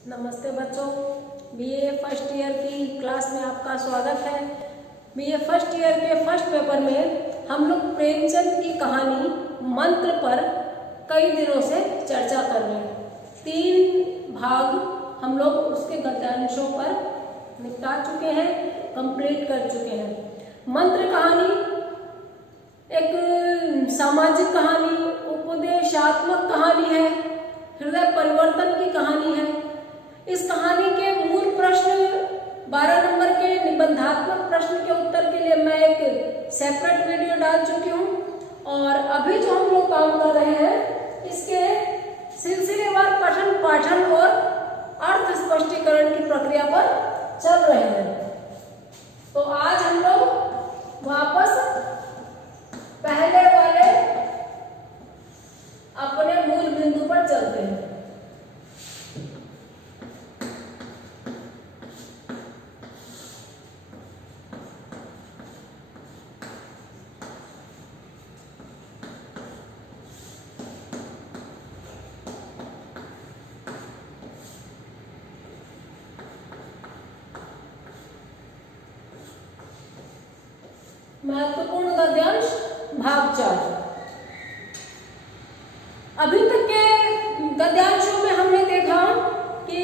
नमस्ते बच्चों, BA first year की क्लास में आपका स्वागत है। बीए फर्स्ट ईयर के फर्स्ट पेपर में हम लोग प्रेमचंद की कहानी मंत्र पर कई दिनों से चर्चा कर रहे हैं। 3 भाग हम लोग उसके गद्यांशों पर निपटा चुके हैं, कंप्लीट कर चुके हैं। मंत्र कहानी एक सामाजिक कहानी, उपदेशात्मक कहानी है, हृदय परिवर्तन की कहानी है। इस कहानी के मूल प्रश्न 12 नंबर के निबंधात्मक प्रश्न के उत्तर के लिए मैं एक सेपरेट वीडियो डाल चुकी हूँ और अभी जो हम लोग काम कर रहे हैं इसके सिलसिलेवार पठन पाठन और अर्थ स्पष्टीकरण की प्रक्रिया पर चल रहे हैं। तो आज हम लोग वापस पहले वाले अपने मूल बिंदु पर चलते हैं। महत्वपूर्ण गद्यांश भाग 4। अभी तक के गद्यांशों में हमने देखा कि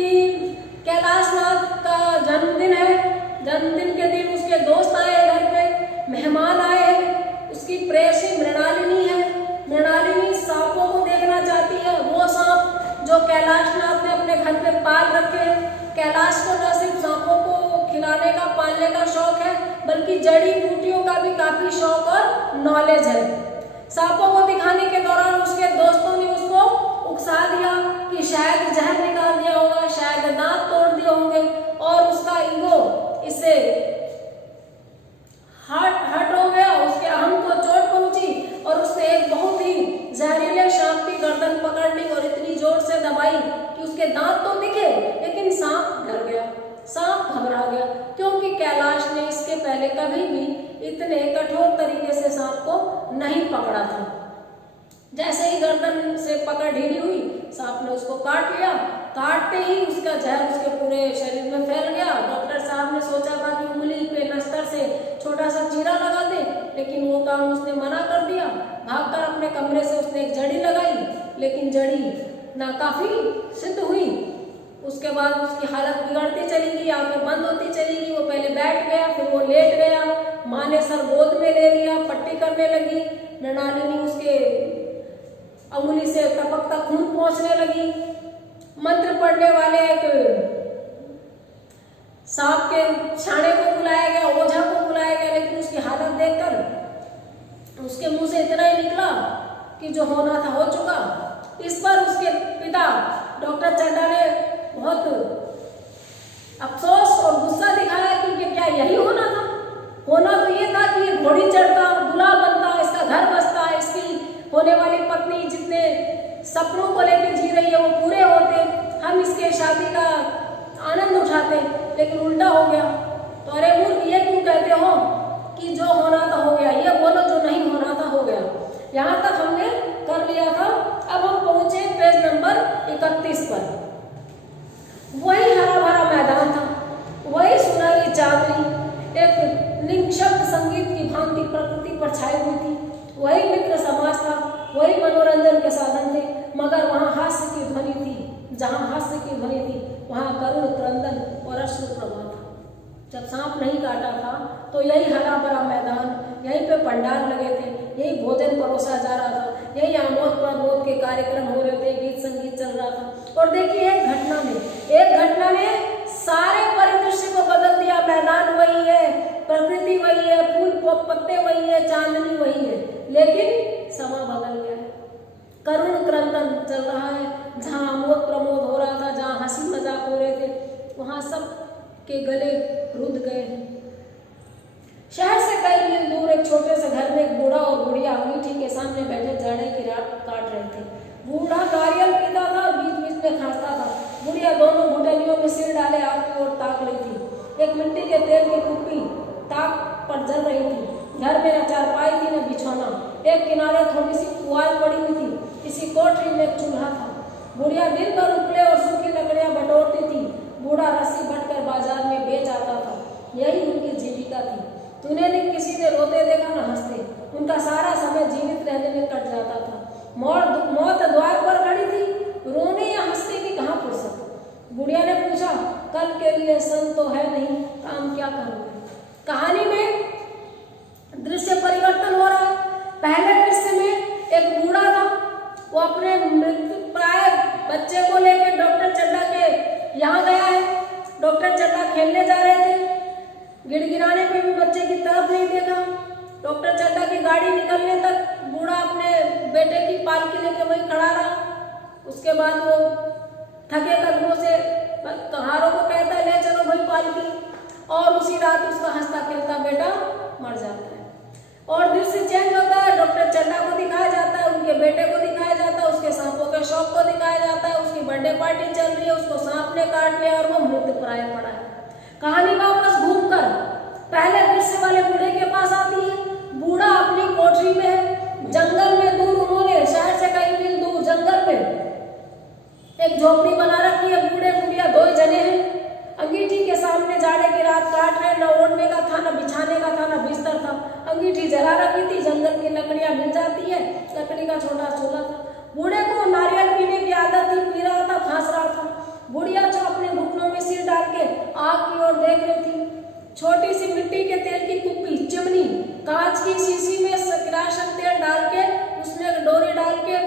कैलाशनाथ का जन्मदिन है। जन्मदिन के दिन उसके दोस्त आए घर पे, मेहमान आए हैं। उसकी प्रेयसी मृणालिनी है। मृणालिनी सांपों को देखना चाहती है, वो सांप जो कैलाशनाथ ने अपने घर पे पाल रखे हैं। कैलाश को न सिर्फ सांपों को खिलाने का, पालने का शौक है, बल्कि जड़ी बूटियों का भी काफी शौक और नॉलेज है। सांपों को दिखाने के दौरान उसके दोस्तों ने उसको उकसा दिया कि शायद जहर निकाल दिया होगा, शायद दांत तोड़ दिए होंगे, और उसका ईगो इससे हट हो गया। उसके अहम को चोट पहुंची और उसने एक बहुत ही जहरीले सांप की गर्दन पकड़ ली और इतनी जोर से दबाई कि उसके दांत तो दिखे लेकिन सांप डर गया, सांप घबरा गया, क्योंकि कैलाश ने इसके पहले कभी भी इतने कठोर तरीके से सांप को नहीं पकड़ा था। जैसे ही गर्दन से पकड़ ढीली हुई, सांप ने उसको काट लिया। काटते ही उसका जहर उसके पूरे शरीर में फैल गया। डॉक्टर साहब ने सोचा था कि उंगली पे नस्तर से छोटा सा चीरा लगा दे, लेकिन वो काम उसने मना कर दिया। भागकर अपने कमरे से उसने एक जड़ी लगाई, लेकिन जड़ी नाकाफी सिद्ध हुई। उसके बाद उसकी हालत बिगड़ती चली गई, आंखें बंद होती चली गई। वो पहले बैठ गया, फिर वो लेट गया। माँ ने सर गोद में ले लिया, पट्टी करने लगी। मृणालिनी उसके अंगुली से टपकता खून पहुंचने लगी। मंत्र पढ़ने वाले एक सांप के छाणे को बुलाया गया, ओझा को बुलाया गया, लेकिन उसकी हालत देखकर उसके मुंह से इतना ही निकला कि जो होना था हो चुका। इस पर उसके पिता डॉक्टर चड्ढा ने बहुत अफसोस और गुस्सा दिखाया, क्योंकि क्या यही होना था? होना तो ये था कि ये घोड़ी चढ़ता, दूल्हा बनता, इसका घर बसता, इसकी होने वाली पत्नी जितने सपनों को लेकर जी रही है वो पूरे होते, हम इसके शादी का आनंद उठाते, लेकिन उल्टा हो गया। तो अरे मूर्ख, ये क्यों कहते हो कि जो होना था हो गया? ये बोलो जो नहीं होना था हो गया। यहाँ तक हमने कर लिया था। अब हम पहुंचे पेज नंबर 31 पर। वही हरा भरा मैदान था, वही सुनहरी चांदनी एक निशब्द संगीत की भांति प्रकृति पर छाई हुई थी। वही मित्र समाज था, वही मनोरंजन के साधन थे, मगर वहाँ हास्य की ध्वनि थी। जहाँ हास्य की ध्वनि थी वहाँ करुण क्रंदन और अश्रु प्रवाह था। जब सांप नहीं काटा था तो यही हरा भरा मैदान, यहीं पे पंडाल लगे थे, यही भोजन परोसा जा रहा था, यही आमोद प्रमोद के कार्यक्रम हो रहे थे, गीत संगीत चल रहा था। और देखिए एक घटना ने सारे परिदृश्य को बदल दिया। मैदान वही है, प्रकृति वही है, फूल पत्ते वही है, चांदनी वही है, लेकिन समा बदल गया है। करुण क्रंदन चल रहा है। जहाँ आमोद प्रमोद हो रहा था, जहाँ हंसी मजाक हो रहे थे, वहां सब के गले रुंध गए हैं। शहर से कई मील दूर एक छोटे से घर में एक बूढ़ा और बुढ़िया अंगीठी के सामने बैठे जाड़े की रात काट रहे थे। बूढ़ा नारियल पीता था और बीच बीच में खांसता था। बुढ़िया दोनों घुटनियों में सिर डाले आग की ओर ताक रही थी। एक मिट्टी के तेल की कुप्पी ताक पर जल रही थी। घर में न चारपाई थी न बिछौना। एक किनारे थोड़ी सी पुआल पड़ी हुई थी। किसी कोठरी में एक चूल्हा था। बुढ़िया दिन भर उपले और सूखी लकड़ियां बटोरती थी। उन्हें न किसी ने रोते देखा न हंसते। उनका सारा समय जीवित रहने में कट जाता था। मौत द्वार पर खड़ी थी, रोने या हंसने की कहाँ फुर्सत। बुढ़िया ने पूछा, कल के लिए सन तो है नहीं, काम क्या करोगे? कहानी में दृश्य परिवर्तन हो रहा है। पहले दृश्य में एक बूढ़ा था, वो अपने मृतप्राय बच्चे को लेकर डॉक्टर चड्डा के यहाँ गया है। डॉक्टर चड्डा खेलने जा रहे थे, गिड़गिड़ाने पे भी बच्चे की तरफ नहीं देखा। डॉक्टर चड्डा की गाड़ी निकलने तक बूढ़ा अपने बेटे की पालकी लेके वहीं खड़ा रहा। उसके बाद वो थके कदमों से कहारों को कहता है, ले चलो भाई पालकी, और उसी रात उसका हंसता खेलता बेटा मर जाता है। और दृश्य चेंज होता है, डॉक्टर चड्डा को दिखाया जाता है, उनके बेटे को दिखाया जाता है, उसके सांपों के शौक को दिखाया जाता है, उसकी बर्थडे पार्टी चल रही है, उसको सांप ने काट लिया और वो मृतप्राय पड़ा है। कहानी वापस घूमकर पहले दृश्य वाले बूढ़े के पास आती है। बूढ़ा अपनी कोठरी में है, जंगल में दूर, उन्होंने शहर से कई मील दूर जंगल में एक झोपड़ी बना रखी है। बूढ़े बुढ़िया दो ही जने हैं, अंगीठी के सामने जाड़े की रात काट रहे, न ओढ़ने का था, न बिछाने का था, न बिस्तर था। अंगीठी जला रखी थी, जंगल की लकड़ियां मिल जाती है, लकड़ी का छोटा चूल्हा था। बूढ़े को नारियल पीने की आदत थी, पी रहा था, फांस रहा था। बुढ़िया जो अपने घुटनों में सिर डाल के आग की ओर देख रही थी। छोटी सी मिट्टी के तेल की कुप्पी, चिमनी, कांच की शीशी में किरासन तेल डाल के उसमें डोरी डाल के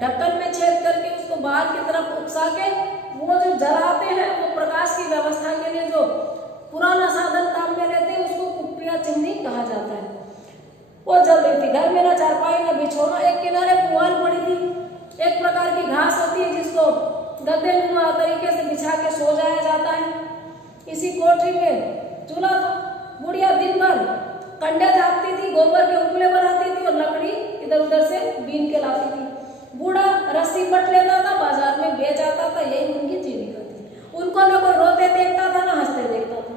ढक्कन में छेद करके उसको बाहर की तरफ उकसा के वो जो जलाते हैं, वो प्रकाश की व्यवस्था के लिए जो पुराना साधन काम में लेते हैं, उसको कुप्पिया चिमनी कहा जाता है। वो जल रही थी। घर में ना चारपाई ना बिछौना, एक किनारे पुआल पड़ी थी। एक प्रकार की घास होती है जिसको गद्दे नुमा तरीके से बिछा के सो जाया जाता है। इसी कोठरी में चूल्हा था। बुढ़िया दिन भर कंडे थापती थी, गोबर के उपले बनाती थी और लकड़ी इधर उधर से बीन के लाती थी। बूढ़ा रस्सी पट लेता था, बाजार में बेच आता था, यही उनकी जीविका थी। उनको न कोई रोते देखता था, न हंसते देखता था।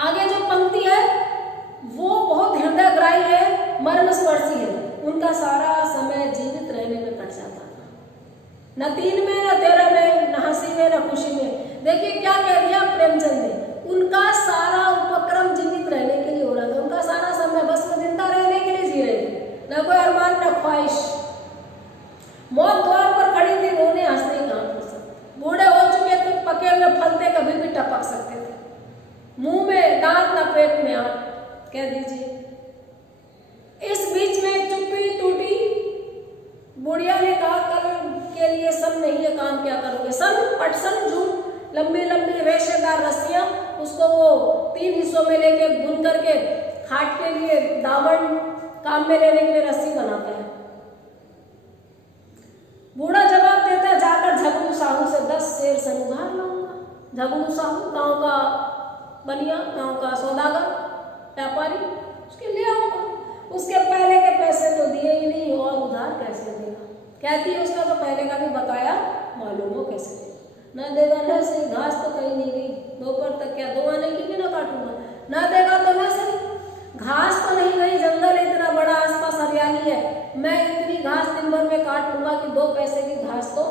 आगे जो पंक्ति है वो बहुत हृदयग्राही है, मर्मस्पर्शी है। उनका सारा समय जीवित रहने में कट जाता था, न 3 में, न 13 में, न हंसी में, न खुशी में। देखिए क्या कह दिया प्रेमचंद ने, उनका सारा उपक्रम जीवित रहने के लिए हो रहा था। उनका सारा समय बस वो जिंदा रहने के लिए जी रहे थे, न कोई अरमान न ख्वाहिश। मौत द्वार पर खड़ी थी, रोने हंसने कहाँ फुर्सत। बूढ़े हो चुके थे, पके हुए फल थे, कभी भी टपक सकते थे। मुंह में दांत न पेट में आग, कह दीजिए। इस बीच में चुप्पी टूटी। बुढ़िया ने कहा, कल के लिए सन नहीं है, काम क्या करोगे? सन, पटसन, जूट, लंबी लंबी रेशेदार रस्सियां, उसको वो 3 हिस्सों में लेके बुन करके खाट के लिए दामन काम में लेने के लिए रस्सी बनाते हैं। बूढ़ा जवाब देता है, जाकर झगड़ू साहू से 10 शेर सन उधार लाऊंगा। झगड़ू साहू गांव का बनिया, गांव का सौदागर व्यापारी, उसके ले आऊंगा। उसके पहले के पैसे तो दिए ही नहीं और उधार कैसे देगा? कहती है उसका तो पहले का भी बकाया मालूम हो कैसे देगा। न देगा न सही, घास तो कहीं नहीं गई, दोपहर तक क्या 2 आने की भी ना काटूंगा। न देगा तो न सही, घास तो नहीं गई, जंगल इतना बड़ा, आसपास हरियाली है, मैं इतनी घास दिन भर में काट लूंगा कि 2 पैसे की घास तो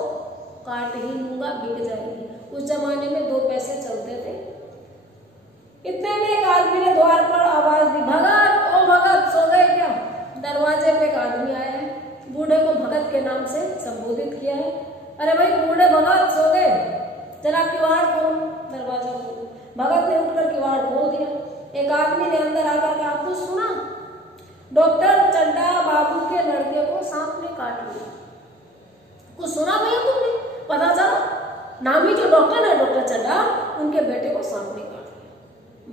काट ही लूंगा, बिक जाएगी। उस जमाने में 2 पैसे चलते थे। इतने में एक आदमी ने द्वार पर आवाज दी, भगत, ओ भगत, सो गए क्या? दरवाजे पे एक आदमी आया है, बूढ़े को भगत के नाम से संबोधित किया है। अरे भाई बूढ़े भगत, सो गए, जरा किवाड़ खोलो। दरवाजा खोलो। भगत ने उठकर किवाड़ खोल दिया। एक आदमी ने अंदर आकर कहा, आपको सुना, डॉक्टर चड्डा बाबू के लड़के को सांप ने काट लिया। कुछ सुना भैया तुमने? पता चला नामी जो डॉक्टर है डॉक्टर चड्डा, उनके बेटे को सांप ने काट लिया।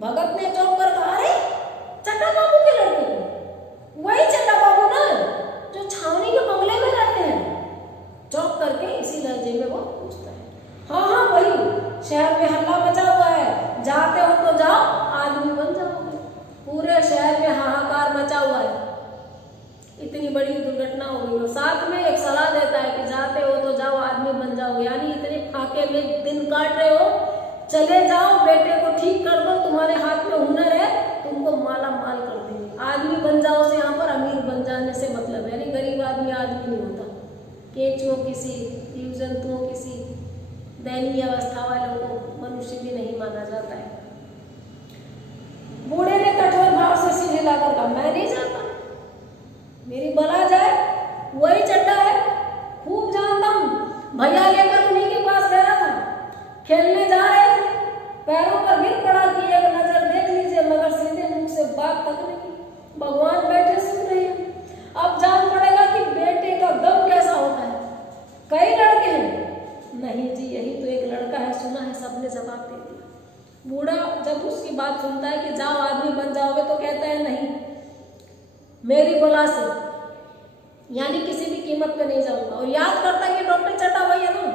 भगत ने चौंक कर कहा, अरे चड्डा बाबू के लड़के को? वही चड्डा बाबू ना जो छावनी के बंगले में रहते हैं। चौंक करके इसी लहजे में वो पूछता है, हाँ हाँ वही, शहर में हल्ला मचा हुआ है, जाते हो तो जाओ, आदमी बन जाओगे। पूरे शहर में हाहाकार मचा हुआ है, इतनी बड़ी दुर्घटना हो गई। और साथ में एक सलाह देता है कि जाते हो तो जाओ, आदमी बन जाओगे। यानी इतने फाके में दिन काट रहे हो, चले जाओ, बेटे को ठीक कर दो, तुम्हारे हाथ में हुनर है, तुमको माला माल कर देंगे। आदमी बन जाओ से यहाँ पर अमीर बन जाने से मतलब है, यानी गरीब आदमी आदमी नहीं होता। केंचुओं किसी, जीव जंतुओं किसी दयनीय अवस्था वालों को मनुष्य भी नहीं माना जाता है। बूढ़े ने कठोर जाकर कहा मैं नहीं जाता, मेरी बला जाए वही चड्डा है, खूब जानता हूँ। भैया लेकर उन्हीं के पास गया था, खेलने जा रहे थे, पैरों पर गिर पड़ा कि एक नजर देख लीजिए, मगर सीधे मुंह से बात तक नहीं। भगवान बैठे सुन रहे हैं। अब जान पड़ेगा कि बेटे का गम कैसा होता है। कई लड़के हैं, नहीं जी यही तो एक लड़का है, सुना है, सबने जवाब दे दिया। बूढ़ा जब उसकी बात सुनता है कि जाओ आदमी बन जाओगे, तो कहता है नहीं, मेरी बला से यानी किसी भी कीमत पे नहीं जाऊंगा। और याद करता है कि डॉक्टर चड्डा भैया ना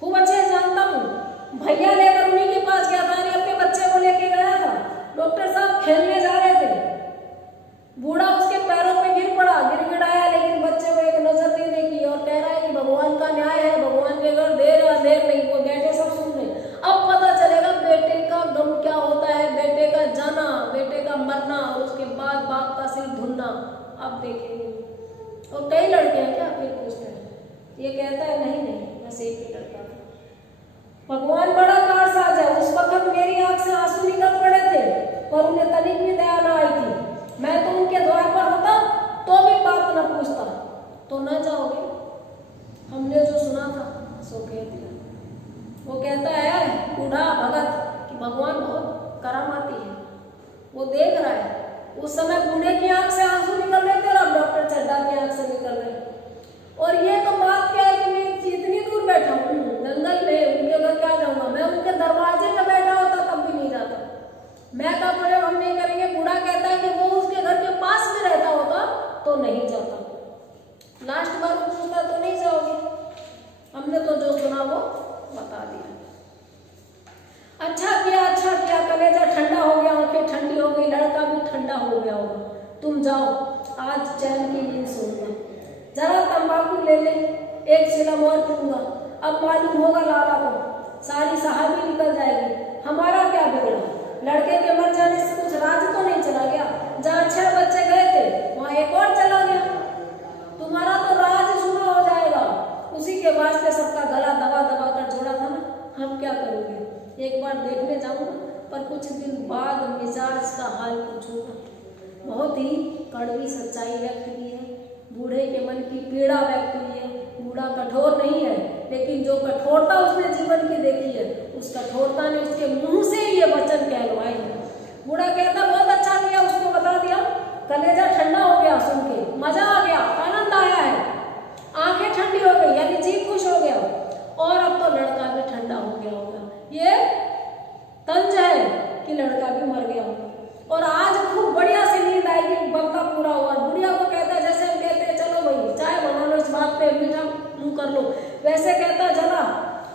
खूब अच्छे जानता हूँ, भैया लेकर उन्हीं के पास गया था, अपने बच्चे को लेके गया था, डॉक्टर साहब खेलने जा रहे थे, बूढ़ा उसके पैरों पे गिर पड़ा, गिड़गिड़ाया, लेकिन बच्चे को एक नजर नहीं देखी और कह रहा है कि भगवान का न्याय है, भगवान के घर देर या देर नहीं। वो बैठे सब सुन रहे। अब पता चलेगा बेटे का गम क्या होता है, बेटे का जाना, बेटे का मरना और उसके बाद बाप का सिर धुलना। अब देखेंगे। और कई लड़के हैं क्या फिर पूछते हैं, ये कहता है नहीं नहीं बस एक ही लड़का था। भगवान बड़ा कारसाज है। उस वक्त मेरी आंख से आंसू निकल पड़े थे पर उन्हें तनिक भी दया न आई थी। मैं तो उनके द्वार पर होता तो भी बात न पूछता। तो न जाओगे, हमने जो सुना था सो कह दिया। वो कहता है बूढ़ा भगत कि भगवान बहुत करामाती है, वो देख रहा है। उस समय बूढ़े की आंख से आंसू निकल रहे थे और अब डॉक्टर चड्डा की आंख से निकल रहे हैं। और ये तो बात क्या है कि मैं इतनी दूर बैठा हूँ जंगल में, उनके घर क्या जाऊंगा, मैं उनके दरवाजे पे बैठा होता तब भी नहीं जाता। मैं क्या बोले हम नहीं करेंगे। बूढ़ा कहता है कि वो उसके घर के पास में रहता होता तो नहीं जाता। लास्ट बार पूछता तो नहीं जाओगे, हमने तो जो सुना वो बता दिया। अच्छा किया, कलेजा ठंडा हो गया, आंखें ठंडी हो गई, लड़का भी ठंडा हो गया होगा। तुम जाओ, आज चैन की नींद सोऊंगा, जरा तंबाकू ले ले, एक चिलम और पीऊंगा, अब मालूम होगा लाला को, सारी सहाबी निकल जाएगी, हमारा क्या बिगड़ा। लड़के के मर जाने से कुछ राज तो नहीं चला गया, जहाँ 6 बच्चे गए थे वहाँ एक और चला गया, तुम्हारा तो राज शुरू हो जाएगा। उसी के वास्ते सबका गला दबा दबा कर जोड़ा था ना, हम क्या करोगे। एक बार देखने जाऊंगा पर कुछ दिन बाद मिजाज का हाल पूछूंगा। बहुत ही कड़वी सच्चाई व्यक्त की है, बूढ़े के मन की पीड़ा व्यक्त हुई है। बूढ़ा कठोर नहीं है, लेकिन जो कठोरता उसने जीवन की देखी है, उस कठोरता ने उसके मुंह से ये वचन कहलवाए हैं। बूढ़ा कहता बहुत अच्छा किया, उसको बता दिया, कलेजा ठंडा हो गया, सुन के मजा आ गया, आनंद आया है, आंखें ठंडी हो गई, यानी जी खुश हो गया, और अब तो लड़का भी ठंडा हो गया होगा। ये तंज है कि लड़का भी मर गया होगा और आज खूब बढ़िया से नींद आएगी, बक्का पूरा हुआ। बुढ़िया को कहता है जैसे हम कहते हैं चलो भाई चाय बना लो, इस बात पे मीठा मुंह कर लो, वैसे कहता जला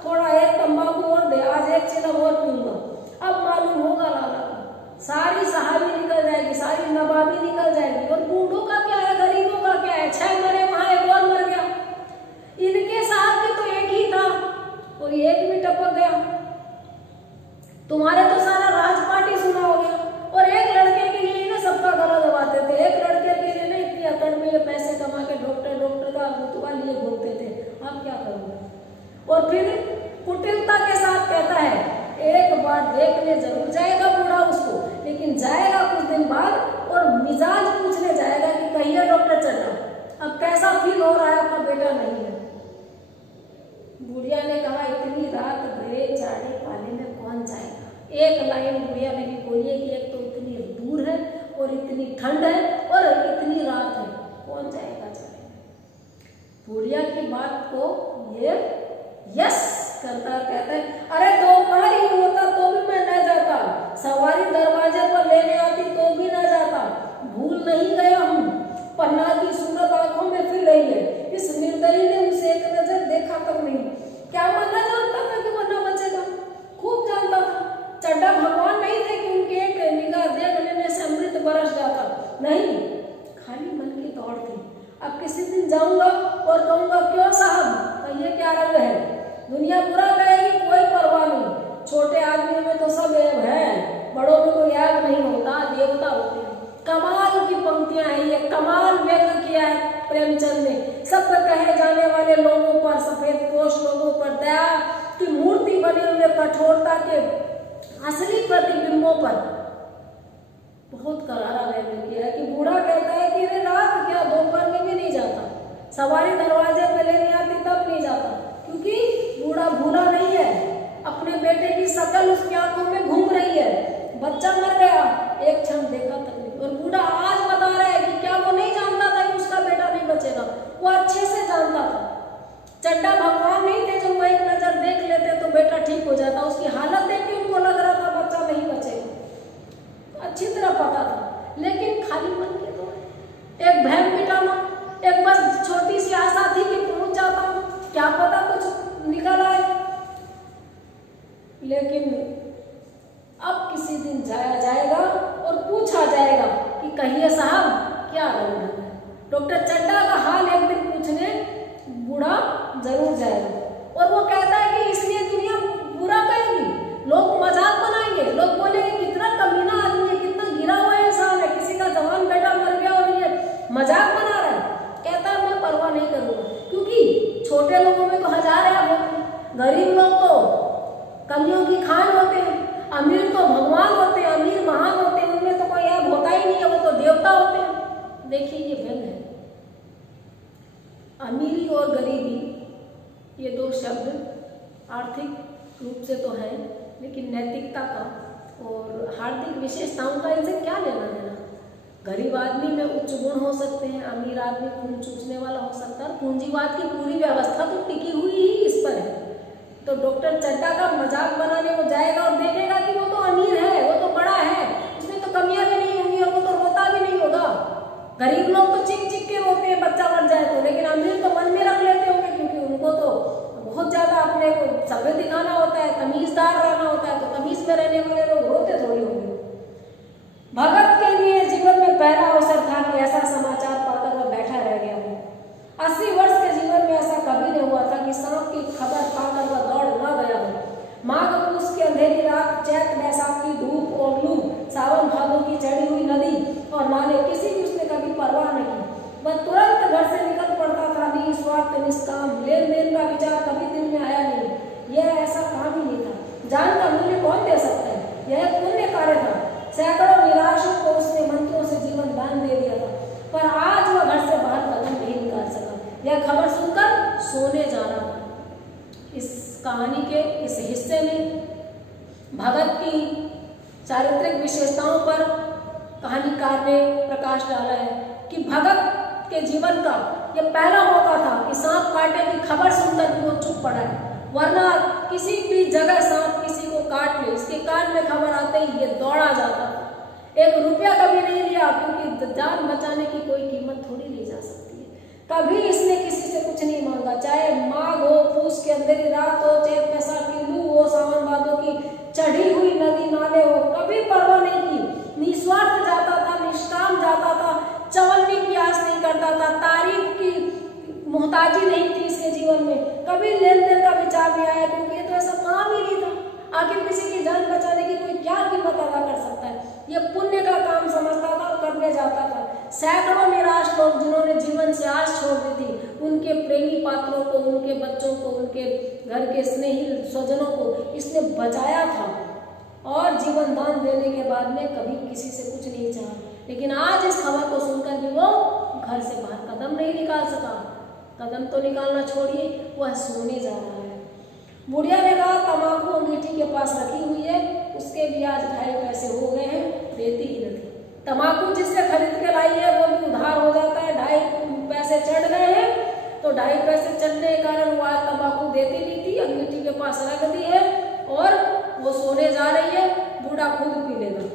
थोड़ा एक तंबाकू और दे, आज एक चिलम और पीऊंगा, अब मालूम होगा लाला को। सारी सहाबी निकल जाएगी, सारी नवाबी निकल जाएगी, और बूढ़ों का क्या है, गरीबों का क्या है, 6 मरे वहां एक और मर गया, इनके साथ भी तो एक ही था, कोई एक भी टपक गया। तुम्हारे तो सारा राजपाटी सुना हो गया, और एक लड़के के लिए ना सबका गला दबाते थे, एक लड़के के लिए ना इतनी अकड़ में ये पैसे कमा के डॉक्टर का रुतबा लिए घूमते थे। अब क्या करोगे। और फिर कुटिलता के साथ कहता है एक बार देखने जरूर जाएगा बूढ़ा उसको, लेकिन जाएगा कुछ दिन बाद और मिजाज पूछने जाएगा कि कहिए डॉक्टर चड्डा अब कैसा फील हो रहा है, आपका बेटा नहीं है। बुढ़िया ने कहा इतनी रात गए चाड़े पाले में कौन जाएगा। एक लाइन बुढ़िया ने भी बोली है कि एक तो इतनी दूर है और इतनी ठंड है और इतनी रात है, कौन जाएगा चाड़े। बुढ़िया की बात को ये यस करता कहता है अरे दोपहर ही होता तो भी मैं न जाता, सवारी दरवाजे पर लेने आती तो भी न जाता, भूल नहीं गया हूँ, पन्ना की सूरत आंखों में फिर रही है, इस निर्दयी ने उसे एक नजर देखा तक नहीं। क्या मरना जानता था कि मरना बचेगा, खूब जानता था। चड्डा भगवान नहीं थे कि उनके एक निगाह देख लेने से अमृत बरस जाता, नहीं, खाली मन की दौड़ थी। अब किसी दिन जाऊंगा और कहूंगा क्यों साहब ये क्या रंग है, दुनिया बुरा कहेगी कोई परवाह नहीं, छोटे आदमी में तो सब ऐब है, बड़ों में कोई ऐब नहीं होता, देवता होते हैं। कमाल की पंक्तियां हैं ये, कमाल व्यक्त किया है प्रेमचंद ने। सब कहे जाने वाले लोगों पर, सफेद पोश लोगों पर, दया की मूर्ति बने हुए कठोरता के असली प्रतिबिंबों पर बहुत करारा व्यंग किया है कि बूढ़ा कहता है कि अरे रात क्या दोपहर में भी नहीं जाता, सवारी दरवाजे पे लेने आती तब नहीं जाता, क्योंकि बूढ़ा भूला नहीं है, अपने बेटे की शकल उसकी आंखों में घूम रही है। बच्चा मर गया, एक क्षण देखा तक नहीं, और बूढ़ा आज बता रहा है कि क्या वो नहीं जानता था कि उसका बेटा नहीं बचेगा, वो अच्छे से जानता था। चड्डा भगवान नहीं थे जो वो एक नजर देख लेते तो बेटा ठीक हो जाता, उसकी हालत देख के उनको लग रहा था बच्चा नहीं बचेगा, अच्छी तरह पता था, लेकिन खाली मन के दौरे, एक बहन मिटाना, एक बस छोटी सी आशा थी कि पहुंच जाता हूं, क्या पता कुछ निकल आए। लेकिन अब किसी दिन जाया जाएगा और पूछा जाएगा कि कहिए साहब क्या रंग है। डॉक्टर चड्डा का हाल एक दिन पूछने बूढ़ा जरूर जाएगा, और वो कहता है कि इसलिए दुनिया बुरा कहेगी, लोग मजाक बनाएंगे, लोग बोलेंगे कितना कमीना आदमी है, कितना गिरा हुआ इंसान है, किसी का जवान बेटा मर गया और ये मजाक बना रहा है। कहता है मैं परवाह नहीं करूंगा, क्योंकि छोटे लोगों में तो हजार ऐब होते हैं, गरीब लोग तो कलियों की खान होते हैं, अमीर तो भगवान होते हैं, अमीर महान होते हैं, उनमें तो कोई ऐब होता ही नहीं है, वो तो देवता होते हैं। देखिए ये व्यंग है। अमीरी और गरीबी ये दो शब्द आर्थिक रूप से तो है, लेकिन नैतिकता का और हार्दिक विशेषताओं का इनसे क्या लेना देना। गरीब आदमी में उच्च गुण हो सकते हैं, अमीर आदमी खून चूसने वाला हो सकता है, पूंजीवाद की पूरी व्यवस्था तो टिकी हुई ही इस पर है। तो डॉक्टर चड्डा का मजाक बनाने वो जाएगा और देखेगा कि वो तो अमीर है, वो तो बड़ा है, उसमें तो कमियां भी नहीं होंगी और वो तो रोता भी नहीं होगा। गरीब लोग तो चिक चिक के रोते हैं बच्चा मर जाए तो, लेकिन अमीर तो मन में रख लेते होंगे, क्योंकि उनको तो बहुत ज्यादा अपने को सभ्य दिखाना होता है, तमीजदार रहना होता है, तो तमीज में रहने वाले लोग रोते थोड़ी होंगे। भगत के लिए जीवन में पहला अवसर था कि ऐसा समाचार पाकर वह बैठा रह गया हो। 80 वर्ष के जीवन में ऐसा कभी नहीं हुआ था कि सांप की खबर पाकर वह दौड़ न गया हो। माघ पूस की अंधेरी रात, चैत बैसाख की धूप और लू, सावन भादों की चढ़ी हुई नदी और नाले, किसी की उसने कभी परवाह न की। वह तुरंत घर से निकल पड़ता था, निस्वार्थ निष्काम, लेन देन का विचार कभी दिल में आया नहीं। यह ऐसा काम ही नहीं था, जान का मूल्य कौन दे सकता है, यह पुण्य कार्य था। सैकड़ों निराशों को उसने मंत्रों से जीवन दान दे दिया था, पर आज वह घर से बाहर कदम नहीं निकाल सका। यह खबर सुनकर सोने जा रहा था। इस कहानी के इस हिस्से में भगत की चारित्रिक विशेषताओं पर कहानीकार ने प्रकाश डाला है कि भगत के जीवन का यह पहला मौका था कि सांप काटने की खबर सुनकर वो चुप पड़ा है, वरना किसी भी जगह सांप किसी को काट ले, इसके कान में खबर आते ही ये दौड़ा जाता था। 1 रुपया कभी नहीं लिया, क्योंकि जान बचाने की कोई कीमत थोड़ी ली जा सकती है। कभी इसने किसी से कुछ नहीं मांगा, चाहे माघ हो, पूस की अंधेरी रात हो, चैत बैसाख की लू हो, सावन भादों की चढ़ी हुई नदी नाले हो, कभी परवाह नहीं की। निस्वार्थ जाता था, निष्काम जाता था, चवन्नी की आस नहीं करता था, तारीफ की मोहताजी नहीं थी इसके जीवन में, कभी लेन देन का विचार नहीं आया, क्योंकि ये तो ऐसा काम ही नहीं था। आखिर किसी की जान बचाने की कोई क्या कीमत अदा कर सकता है, ये पुण्य का काम समझता था और करने जाता था। सैकड़ों निराश लोग जिन्होंने जीवन से आस छोड़ दी थी, उनके प्रेमी पात्रों को, उनके बच्चों को, उनके घर के स्नेही स्वजनों को इसने बचाया था, और जीवन दान देने के बाद में कभी किसी से कुछ नहीं चाहा। लेकिन आज इस खबर को सुनकर भी वो घर से बाहर कदम नहीं निकाल सका। कदम तो निकालना छोड़िए, वह सोने जा रहा है। बुढ़िया ने कहा तंबाकू अंगीठी के पास रखी हुई है, उसके भी आज 2.5 पैसे हो गए हैं, देती ही नहीं। तंबाकू जिससे खरीद के लाई है वो भी उधार हो जाता है, 2.5 पैसे चढ़ गए हैं, तो 2.5 पैसे चढ़ने के कारण वो आज तंबाकू देती नहीं थी, अंगीठी के पास रख दी है और वो सोने जा रही है, बूढ़ा खुद पी लेगा।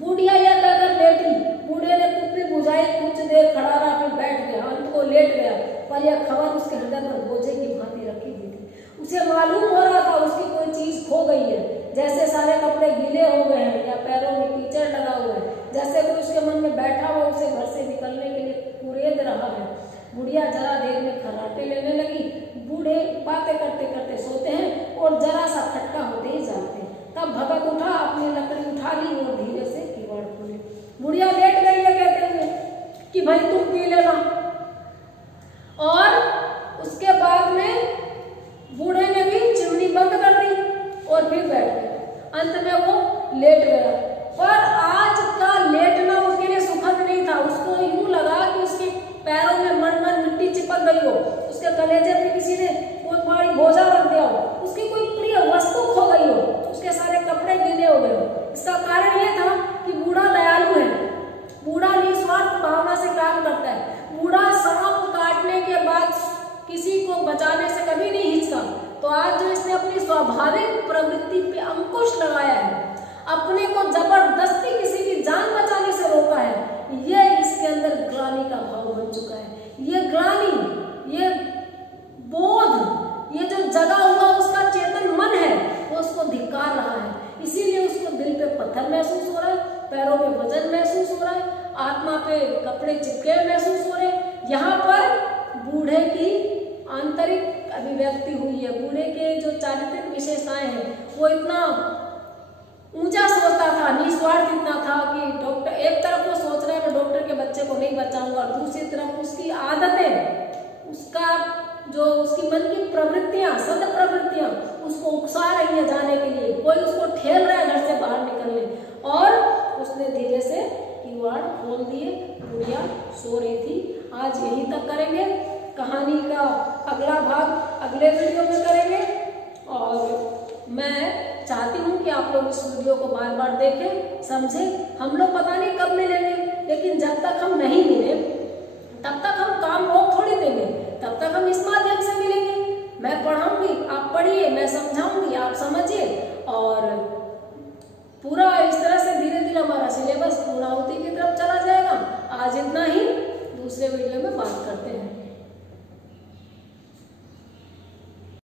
बुढ़िया यह कहकर लेटी, बूढ़े ने कुप्पी बुझाई, कुछ देर खड़ा रहा, फिर बैठ गया, अंत को लेट गया, पर यह खबर उसके हृदय पर बोझे की भांति रखी हुई थी। उसे मालूम हो रहा था उसकी कोई चीज खो गई है, जैसे सारे कपड़े गीले हो गए हैं या पैरों में कीचड़ लगा हुआ है, जैसे कोई उसके मन में बैठा हुआ उसे घर से निकलने के लिए कुरेद रहा है। बुढ़िया जरा देर में खर्राटे लेने लगी। बूढ़े बातें करते करते सोते हैं और जरा सा खटका होते ही जागते हैं। तब भगत उठा, अपनी लकड़ी उठा ली और धीरे से किवाड़ खोले। बुढ़िया लेट गई है कहते हुए कि भाई तुम पी लेना, और उसके बाद में बूढ़े ने भी चिमनी बंद कर दी और फिर बैठ गए। अंत में वो लेट गया। पर आज अपनी स्वाभाविक प्रवृत्ति पे अंकुश लगाया है, अपने को जबरदस्ती किसी की जान बचाने से रोका है, ये इसके अंदर ग्लानि का भाव बन चुका है। ये ग्लानि, ये बोध, ये जो जगा हुआ उसका चेतन मन है वो उसको धिक्कार रहा है, इसीलिए उसको दिल पे पत्थर महसूस हो रहा है, पैरों में वजन महसूस हो रहा है, आत्मा पे कपड़े चिपके हुए महसूस हो रहे हैं। यहाँ पर बूढ़े की आंतरिक अभिव्यक्ति हुई है, बूढ़े के जो चारित्रिक विशेषताएं हैं वो इतना ऊंचा सोचता था, निस्वार्थ इतना था कि डॉक्टर, एक तरफ वो सोच रहा है मैं डॉक्टर के बच्चे को नहीं बचाऊंगा, और दूसरी तरफ उसकी आदतें, उसका जो उसकी मन की प्रवृत्तियां, सद प्रवृत्तियां उसको उकसा रही है जाने के लिए, कोई उसको ठेल रहा है घर से बाहर निकलने, और उसने धीरे से किवाड़ खोल दिए, बुढ़िया सो रही थी। आज यहीं तक करेंगे, कहानी का अगला भाग अगले वीडियो में करेंगे, और मैं चाहती हूँ कि आप लोग इस वीडियो को बार बार देखें, समझें। हम लोग पता नहीं कब मिलेंगे, लेकिन जब तक हम नहीं मिले तब तक हम काम रोक थोड़ी देंगे, तब तक हम इस माध्यम से मिलेंगे। मैं पढ़ाऊंगी, आप पढ़िए, मैं समझाऊंगी, आप समझिए, और पूरा इस तरह से धीरे धीरे हमारा सिलेबस पूर्णाहुति की तरफ चला जाएगा। आज इतना ही, दूसरे वीडियो में बात करते हैं।